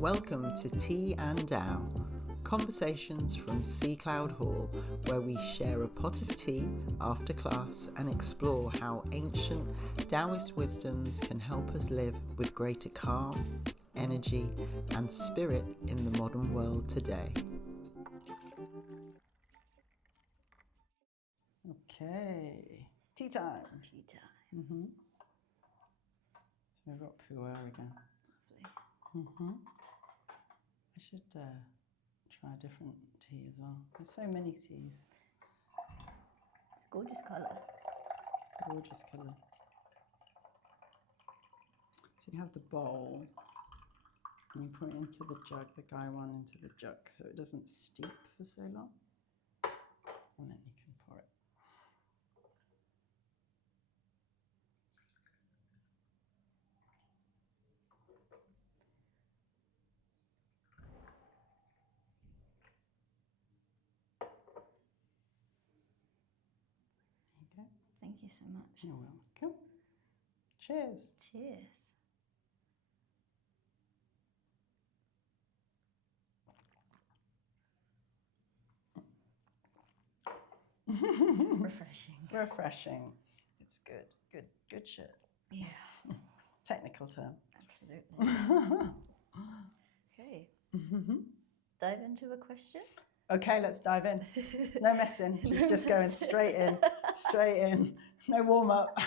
Welcome to Tea and Tao, conversations from Sea Cloud Hall, where we share a pot of tea after class and explore how ancient Taoist wisdoms can help us live with greater calm, energy, and spirit in the modern world today. Okay, tea time. Tea time. So we've got pu'er again. Lovely. I should try a different tea as well. There's so many teas. It's a gorgeous colour. Gorgeous colour. So you have the bowl and you put it into the jug, the guy one into the jug so it doesn't steep for so long. And then you can pour it. There you go. Thank you so much. You're welcome. Cheers. Cheers. Refreshing. Refreshing. It's good. Good shit. Yeah. Technical term. Absolutely. Okay. Dive into a question. Okay, let's dive in. No messing. Just going straight in. No warm up.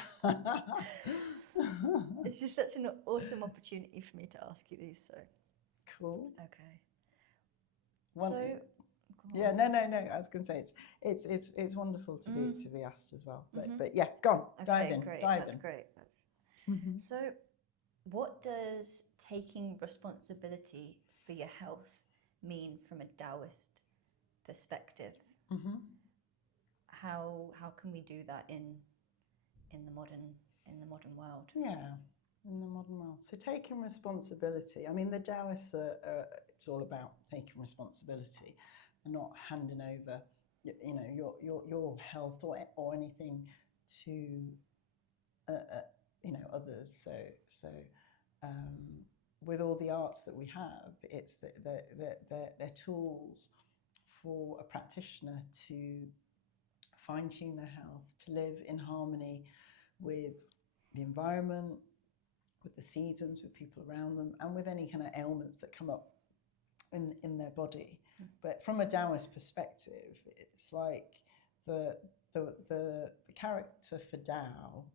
It's just such an awesome opportunity for me to ask you these. So Cool. okay. One, So yeah, no. I was going to say it's wonderful to be asked as well. But yeah, go on. Okay, Dive in. great. Dive That's in. great. So, what does taking responsibility for your health mean from a Taoist perspective? How can we do that in the modern world? Yeah, in the modern world. So taking responsibility. I mean, the Taoists it's all about taking responsibility and not handing over, your health or anything to, others. So with all the arts that we have, it's they're tools for a practitioner to fine-tune their health, to live in harmony with the environment, with the seasons, with people around them, and with any kind of ailments that come up in their body. But from a Taoist perspective, it's like the character for Tao.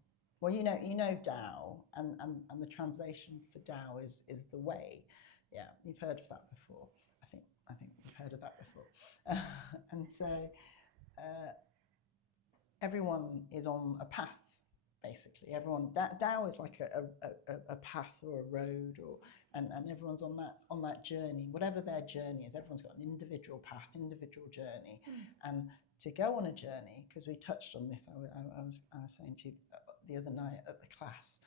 Well, you know Tao, and the translation for Tao is the way. Yeah, you've heard of that before. I think you've heard of that before. And so everyone is on a path. Basically, everyone Tao is like a path or a road, and everyone's on that journey. Whatever their journey is, everyone's got an individual path, individual journey, and to go on a journey, because we touched on this, I was saying to you the other night at the class,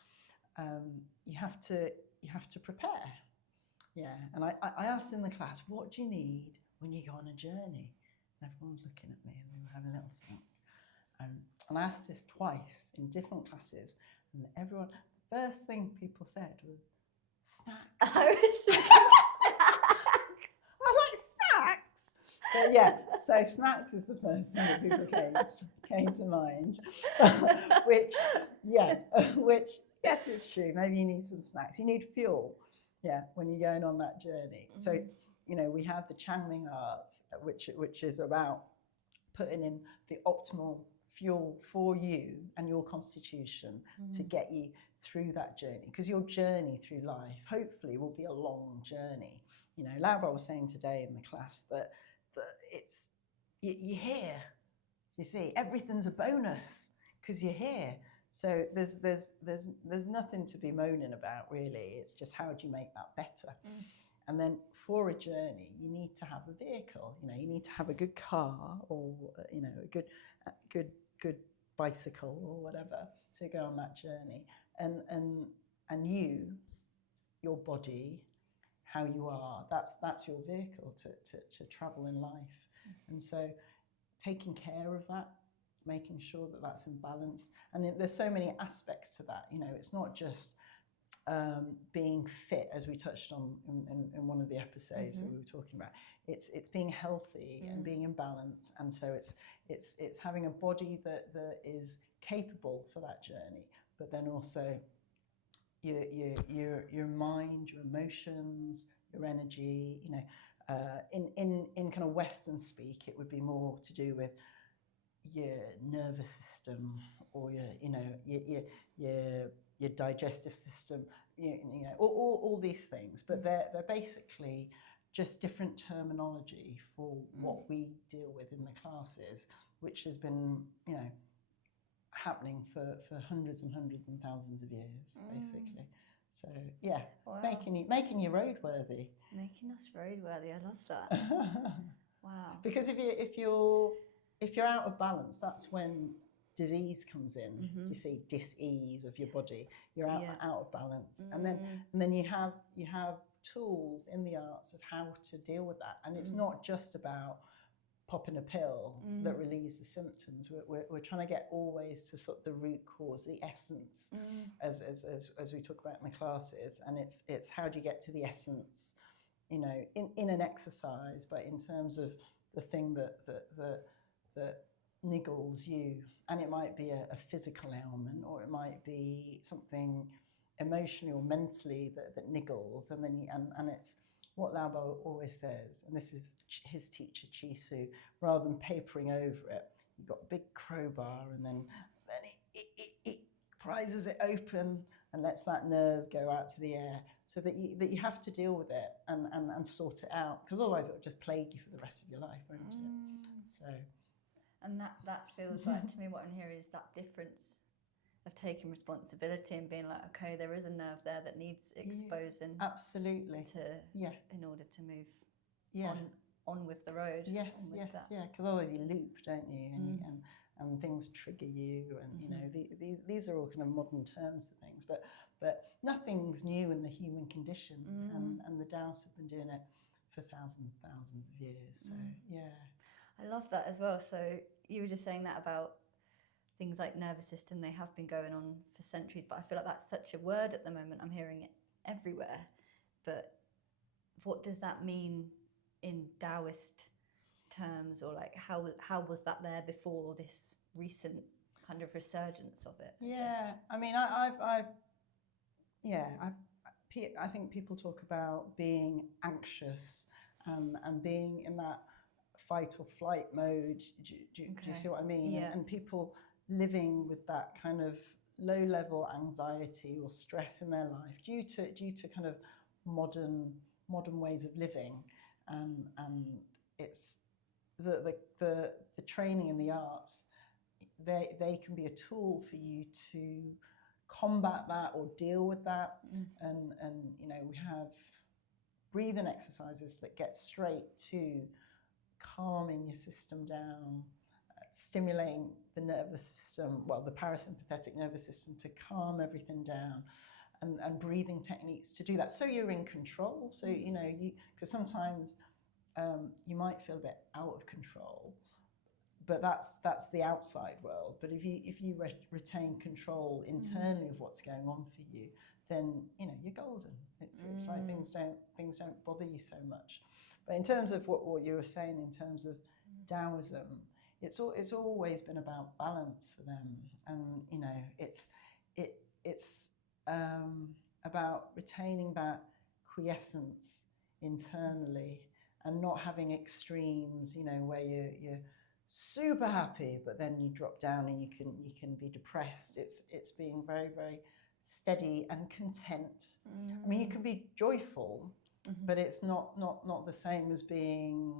you have to prepare. Yeah, and I asked in the class, what do you need when you go on a journey? And everyone's looking at me, and we were having a little think. And I asked this twice in different classes, and everyone, the first thing people said was snacks. I was thinking I was like, snacks? But yeah, so snacks is the first thing that people came to mind. which yes, it's true. Maybe you need some snacks. You need fuel, yeah, when you're going on that journey. So, we have the Changming arts, which is about putting in the optimal fuel for you and your constitution to get you through that journey, because your journey through life hopefully will be a long journey. Lao Ba was saying today in the class that it's you're here. You see, everything's a bonus because you're here. So there's nothing to be moaning about, really. It's just, how do you make that better? And then for a journey, you need to have a vehicle. You need to have a good car, or a good bicycle or whatever to go on that journey. And your body, how you are, that's your vehicle to travel in life. And so taking care of that, making sure that that's in balance. And there's so many aspects to that. It's not just being fit, as we touched on in one of the episodes that we were talking about. It's being healthy and being in balance, and so it's having a body that is capable for that journey, but then also your mind, your emotions, your energy. You know, in kind of Western speak, it would be more to do with your nervous system or your digestive system, you know, all these things, but they're basically just different terminology for what we deal with in the classes, which has been, you know, happening for hundreds and hundreds and thousands of years, basically. So yeah, Wow. making you roadworthy. Making us roadworthy. I love that. Wow. Because if you're out of balance, that's when disease comes in. You see, dis-ease of your body. You're out of balance, and then you have tools in the arts of how to deal with that. And it's not just about popping a pill that relieves the symptoms. We're trying to get always to sort of the root cause, the essence, as we talk about in the classes. And it's how do you get to the essence, you know, in an exercise, but in terms of the thing that niggles you. And it might be a physical ailment, or it might be something emotionally or mentally that niggles. And then and it's what Lao Bo always says, and this is his teacher Chi Su, rather than papering over it, you've got a big crowbar, and then it prizes it open and lets that nerve go out to the air, so that you have to deal with it and sort it out, because otherwise it'll just plague you for the rest of your life, won't it? So. And that feels like, to me, what I'm hearing is that difference of taking responsibility and being like, okay, there is a nerve there that needs exposing. Absolutely. In order to move on with the road. Yes, because otherwise you loop, don't you? And things trigger you, and you know, these are all kind of modern terms for things, but nothing's new in the human condition, and the Taoists have been doing it for thousands of years. So I love that as well. So you were just saying that about things like nervous system, they have been going on for centuries, but I feel like that's such a word at the moment. I'm hearing it everywhere. But what does that mean in Taoist terms, or like how was that there before this recent kind of resurgence of it? I mean, I think people talk about being anxious and being in that fight or flight mode. Do you see what I mean? Yeah. And people living with that kind of low level anxiety or stress in their life due to kind of modern ways of living, and it's the training in the arts. They can be a tool for you to combat that or deal with that, and you know, we have breathing exercises that get straight to calming your system down, stimulating the nervous system, well, the parasympathetic nervous system, to calm everything down, and breathing techniques to do that, so you're in control. So you know, because sometimes you might feel a bit out of control, but that's the outside world. But if you retain control internally of what's going on for you, then you know, you're golden. It's like things don't bother you so much. But in terms of what you were saying, in terms of Taoism, it's always been about balance for them, and you know, it's about retaining that quiescence internally, and not having extremes, you know, where you're super happy but then you drop down and you can be depressed. It's being very, very steady and content. I mean, you can be joyful, but it's not the same as being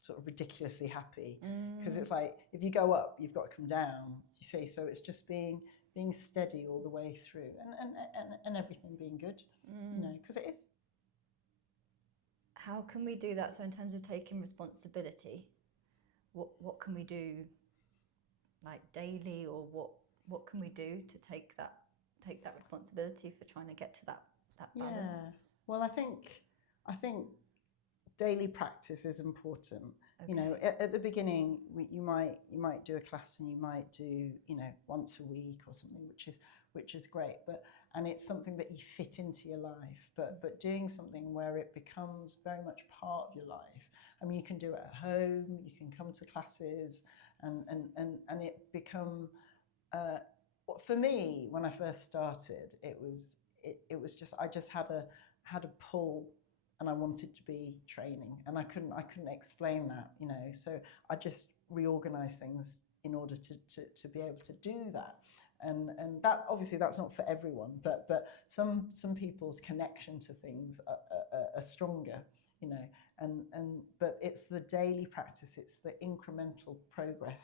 sort of ridiculously happy, because it's like, if you go up, you've got to come down, you see. So it's just being steady all the way through, and everything being good, you know, because it is. How can we do that? So in terms of taking responsibility, what can we do, like daily, or what can we do to take that responsibility for trying to get to that balance? Yeah. Well, I think daily practice is important. Okay. You know, at the beginning, you might do a class, and you might do, you know, once a week or something, which is great. But and it's something that you fit into your life, but doing something where it becomes very much part of your life. I mean, you can do it at home, you can come to classes, and it become for me, when I first started, it was just, I just had a pull, and I wanted to be training, and I couldn't explain that, you know. So I just reorganized things in order to be able to do that. And that, obviously, that's not for everyone, but some people's connection to things are stronger, you know. And but it's the daily practice, it's the incremental progress,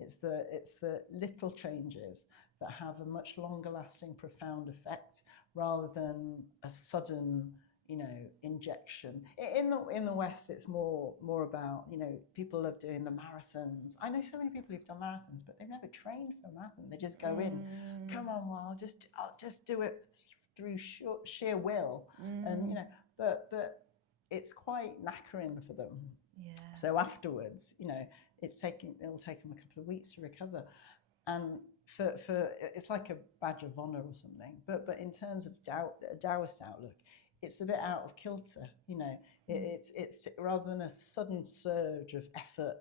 it's the little changes that have a much longer lasting, profound effect, rather than a sudden, you know, injection. In the West, it's more about, you know, people love doing the marathons. I know so many people who've done marathons, but they've never trained for a marathon. They just go in, come on, well, I'll just do it through sheer will, and you know, but it's quite knackering for them. Yeah. So afterwards, you know, it'll take them a couple of weeks to recover, and for it's like a badge of honor or something. But in terms of Taoist outlook, it's a bit out of kilter, you know. It's rather than a sudden surge of effort,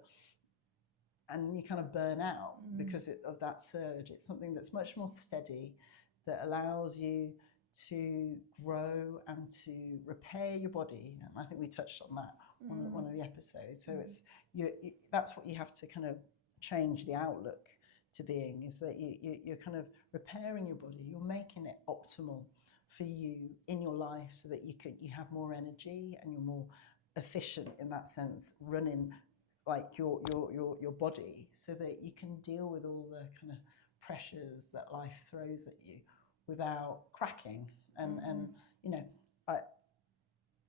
and you kind of burn out because of that surge. It's something that's much more steady, that allows you to grow and to repair your body. And I think we touched on that on one of the episodes. So it's that's what you have to kind of change the outlook to being, is that you're kind of repairing your body. You're making it optimal for you in your life, so that you have more energy and you're more efficient in that sense, running like your body, so that you can deal with all the kind of pressures that life throws at you without cracking. And you know,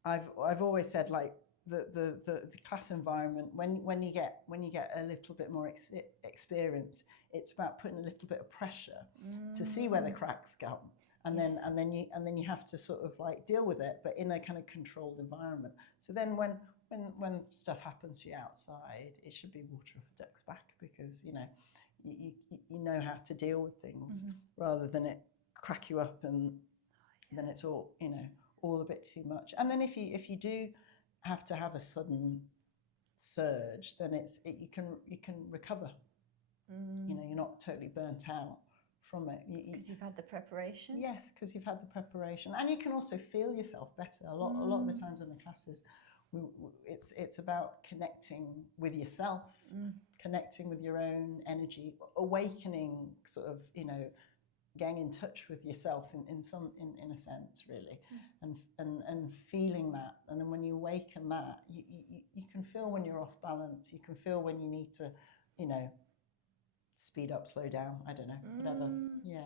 I've always said, like, the class environment, when you get a little bit more experience, it's about putting a little bit of pressure to see where the cracks come, and then you have to sort of like deal with it, but in a kind of controlled environment. So then when stuff happens to you outside, it should be water off a duck's back, because you know, you know how to deal with things, rather than it crack you up, and then it's all, you know, all a bit too much. And then if you do have to have a sudden surge, then you can recover. You know, you're not totally burnt out from it, because you've had the preparation. Yes, because you've had the preparation, and you can also feel yourself better. A lot of the times in the classes, it's about connecting with yourself, connecting with your own energy, awakening, sort of, you know, getting in touch with yourself in a sense, really, and feeling that. And then when you awaken that, you can feel when you're off balance. You can feel when you need to, you know, speed up, slow down, I don't know, whatever. Yeah.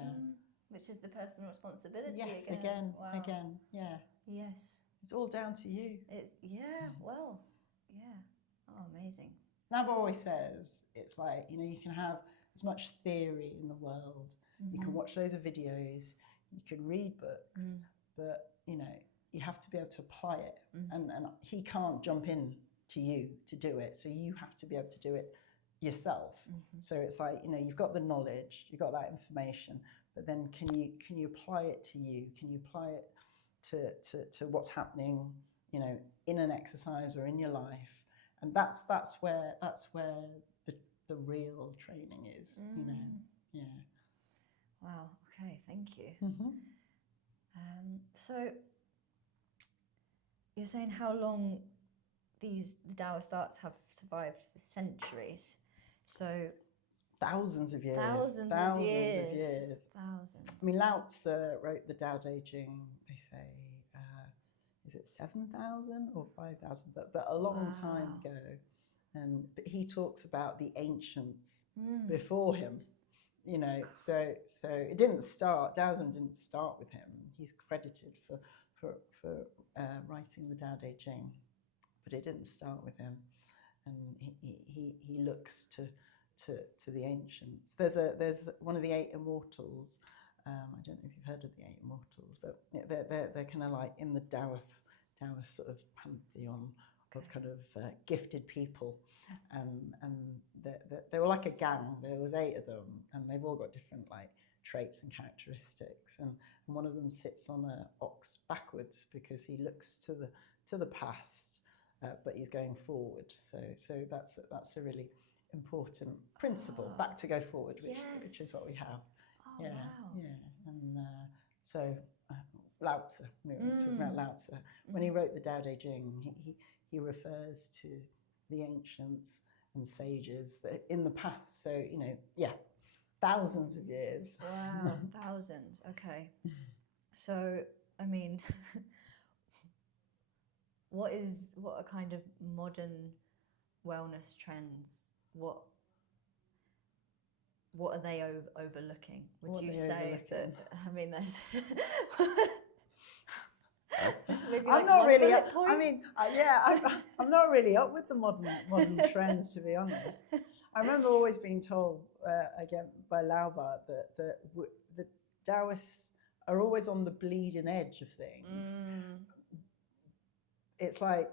Which is the personal responsibility Yes, again. Wow. Again, yeah. Yes. It's all down to you. It's well, yeah. Oh, amazing. Nab always says, it's like, you know, you can have as much theory in the world, you can watch loads of videos, you can read books, but you know, you have to be able to apply it, and he can't jump in to you to do it, so you have to be able to do it yourself. So it's like, you know, you've got the knowledge, you've got that information, but then can you apply it to you? Can you apply it to what's happening, you know, in an exercise or in your life? And that's where the real training is, you know. Yeah. Wow. Okay. Thank you. So you're saying how long the Taoist arts have survived for centuries. So thousands of years. Thousands of years. Thousands. I mean, Lao Tzu wrote the Tao Te Ching, they say, is it 7,000 or 5,000? But a long time ago. But he talks about the ancients before him, you know. So it didn't start, Taoism didn't start with him. He's credited for writing the Tao Te Ching, but it didn't start with him. And he looks to the ancients. There's one of the eight immortals. I don't know if you've heard of the eight immortals, but they're kind of like in the Taoist sort of pantheon of kind of gifted people, and they were like a gang. There was eight of them, and they've all got different like traits and characteristics, and one of them sits on an ox backwards because he looks to the past, but he's going forward. So that's a really important principle. Back to go forward, which is what we have. Oh, Yeah, wow. yeah, and so Lao Tzu. We were talking about Lao Tzu. When he wrote the Tao Te Ching, he refers to the ancients and sages that in the past. So thousands of years. Wow, thousands. Okay. So, I mean, what are kind of modern wellness trends? What are they overlooking? Would you say that? I mean, there's maybe I'm like not one really. bullet point? I mean, I'm not really up with the modern trends, to be honest. I remember always being told again by Laobar that the Taoists are always on the bleeding edge of things. It's like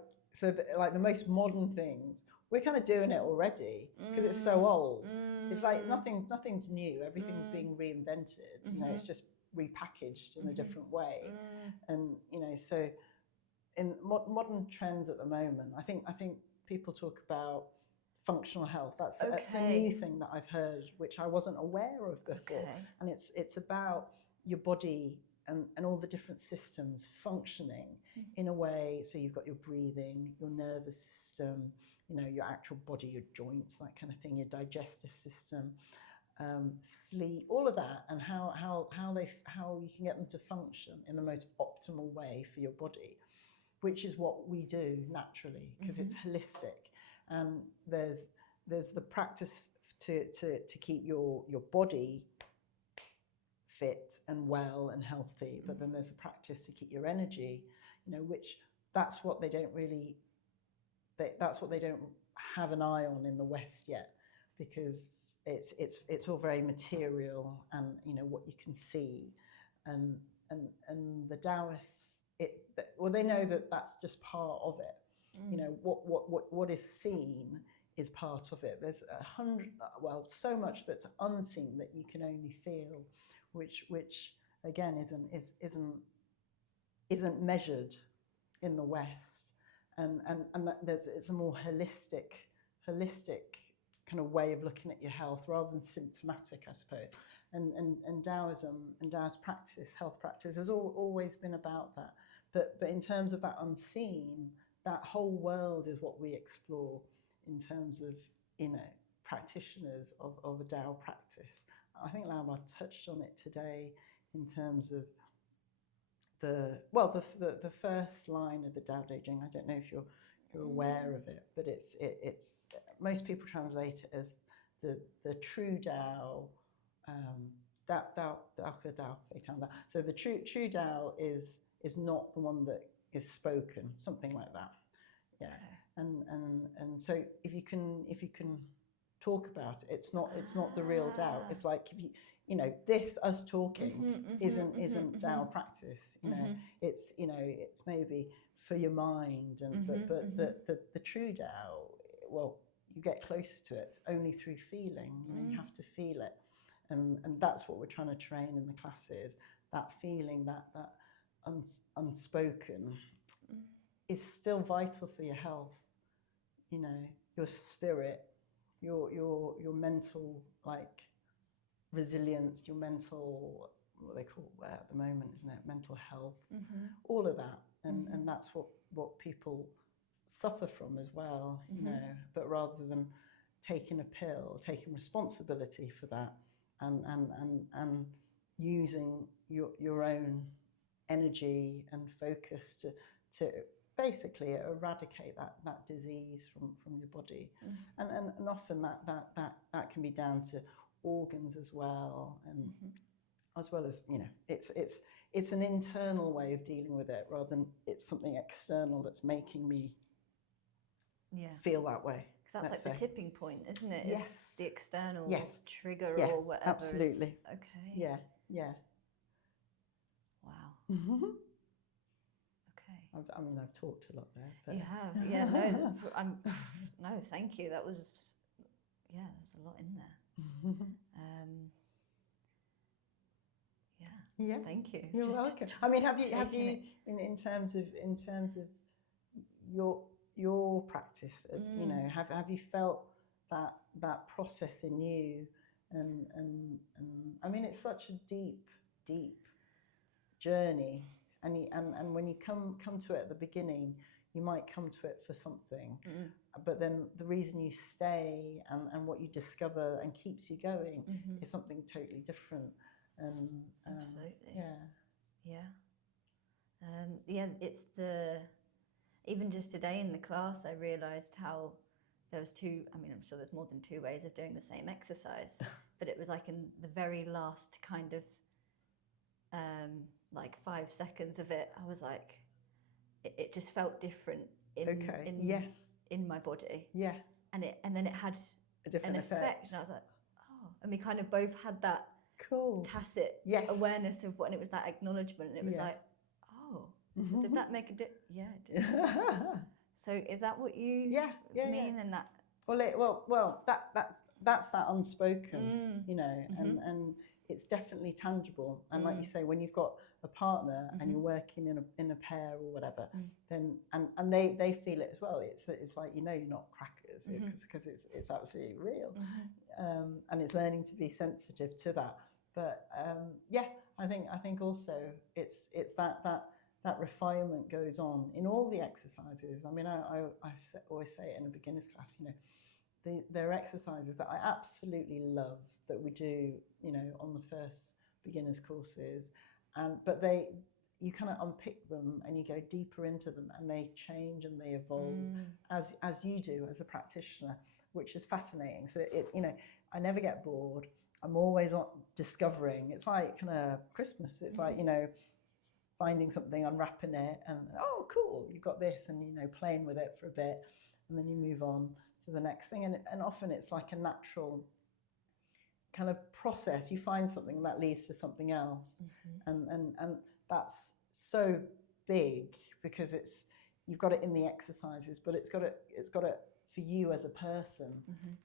like the most modern things, we're kind of doing it already because it's so old. It's like nothing's new. Everything's being reinvented. It's just repackaged in a different way. And so in modern trends at the moment, I think people talk about functional health. That's a new thing that I've heard, which I wasn't aware of before. And it's about your body and all the different systems functioning in a way. So you've got your breathing, your nervous system, your actual body, your joints, that kind of thing, your digestive system, sleep, all of that, and how you can get them to function in the most optimal way for your body, which is what we do naturally because it's holistic. And there's the practice to keep your body fit and well and healthy, but then there's a practice to keep your energy, which that's what they don't have an eye on in the West yet, because it's all very material and what you can see, and the Taoists, they know that that's just part of it. What is seen is part of it. There's so much that's unseen that you can only feel, which again isn't measured in the West, and it's a more holistic kind of way of looking at your health rather than symptomatic, I suppose. And Taoism and Taoist practice, health practice, has always been about that. But in terms of that unseen, that whole world is what we explore in terms of practitioners of a Tao practice. I think Laobar touched on it today in terms of the first line of the Tao Te Ching. I don't know if you're aware of it, but it's most people translate it as the true Tao. So the true Tao is not the one that is spoken, something like that. Yeah. And so if you can talk about it, it's not the real Tao. It's like if this us talking isn't Tao practice. It's maybe for your mind, but the true Tao, well, you get closer to it only through feeling. You have to feel it, and that's what we're trying to train in the classes. That feeling, that unspoken, is still vital for your health. Your spirit, your mental resilience, your mental, what they call at the moment, isn't it, mental health, all of that, and that's what people suffer from as well, but rather than taking a pill, taking responsibility for that, and using your own energy and focus to basically eradicate that disease from your body, and often that can be down to organs as well, and as well as it's an internal way of dealing with it rather than it's something external that's making me feel that way. Because that's like the tipping point, isn't it? Yes. It's the external trigger Yeah, or whatever. absolutely. Okay. Yeah. Wow. Okay. I've talked a lot there. But... You have, yeah. No, no, thank you. That was, there's a lot in there. Yeah. Thank you. You're Just welcome. I mean, have you taking in terms of your practice, as you know, have you felt that process in you, and I mean, it's such a deep journey, and when you come to it at the beginning, you might come to it for something, but then the reason you stay and what you discover and keeps you going is something totally different. And Absolutely. yeah. Yeah, it's even just today in the class, I realised how there was two, I mean, I'm sure there's more than two ways of doing the same exercise, but it was like in the very last kind of like 5 seconds of it, I was like, it just felt different in my body. Yeah. And then it had A different an effect. And I was like, oh, and we kind of both had that Cool. tacit awareness of when it was that acknowledgement, and it was like, oh, did that make a difference? Yeah, it did. So is that what you mean? And that that's that unspoken, you know, and it's definitely tangible. And like you say, when you've got a partner and you're working in a pair or whatever, then and they feel it as well. It's like, you know, you're not crackers because it's absolutely real, and it's learning to be sensitive to that. But I think also it's that refinement goes on in all the exercises. I mean, I always say it in a beginner's class, you know, there are exercises that I absolutely love that we do, you know, on the first beginners courses, but you kind of unpick them and you go deeper into them, and they change and they evolve as you do as a practitioner, which is fascinating. So you know, I never get bored. I'm always on discovering. It's like kind of Christmas. It's like, you know, finding something, unwrapping it, and oh, cool, you've got this, and you know, playing with it for a bit, and then you move on to the next thing. And often it's like a natural kind of process. You find something that leads to something else, and that's so big because you've got it in the exercises, but it's got it for you as a person.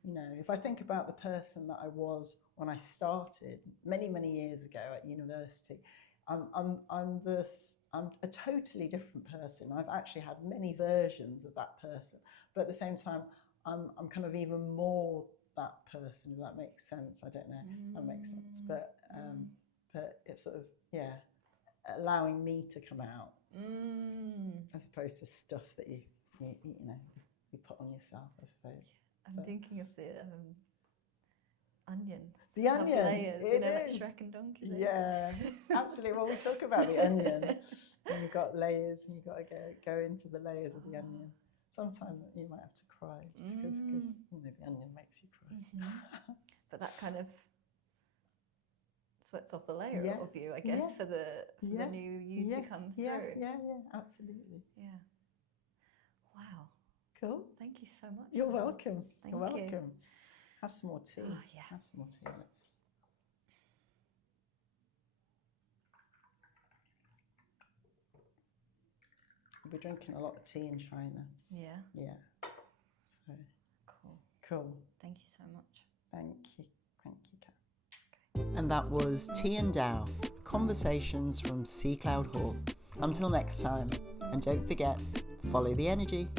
You know, if I think about the person that I was when I started many years ago at university, I'm a totally different person. I've actually had many versions of that person, but at the same time, I'm kind of even more that person. If that makes sense, I don't know if that makes sense, but it's sort of allowing me to come out as opposed to stuff that you know you put on yourself, I suppose. I'm thinking of the onion. The onion. Layers, you know, like Shrek and Donkey. Layers. Yeah, absolutely. Well, we talk about the onion, and you've got layers, and you've got to go into the layers of the onion. Sometimes you might have to cry because you know, the onion makes you cry. But that kind of sweats off the layer of you, I guess, for the new you to come through. Yeah, absolutely. Yeah. Wow. Cool. Thank you so much. You're welcome. Thank You're you. welcome. Have some more tea. Oh, yeah. Have some more tea. We'll be drinking a lot of tea in China. Yeah. Yeah. So cool. Cool. Thank you so much. Thank you, Kat. And that was Tea and Tao, conversations from Sea Cloud Hall. Until next time, and don't forget, follow the energy.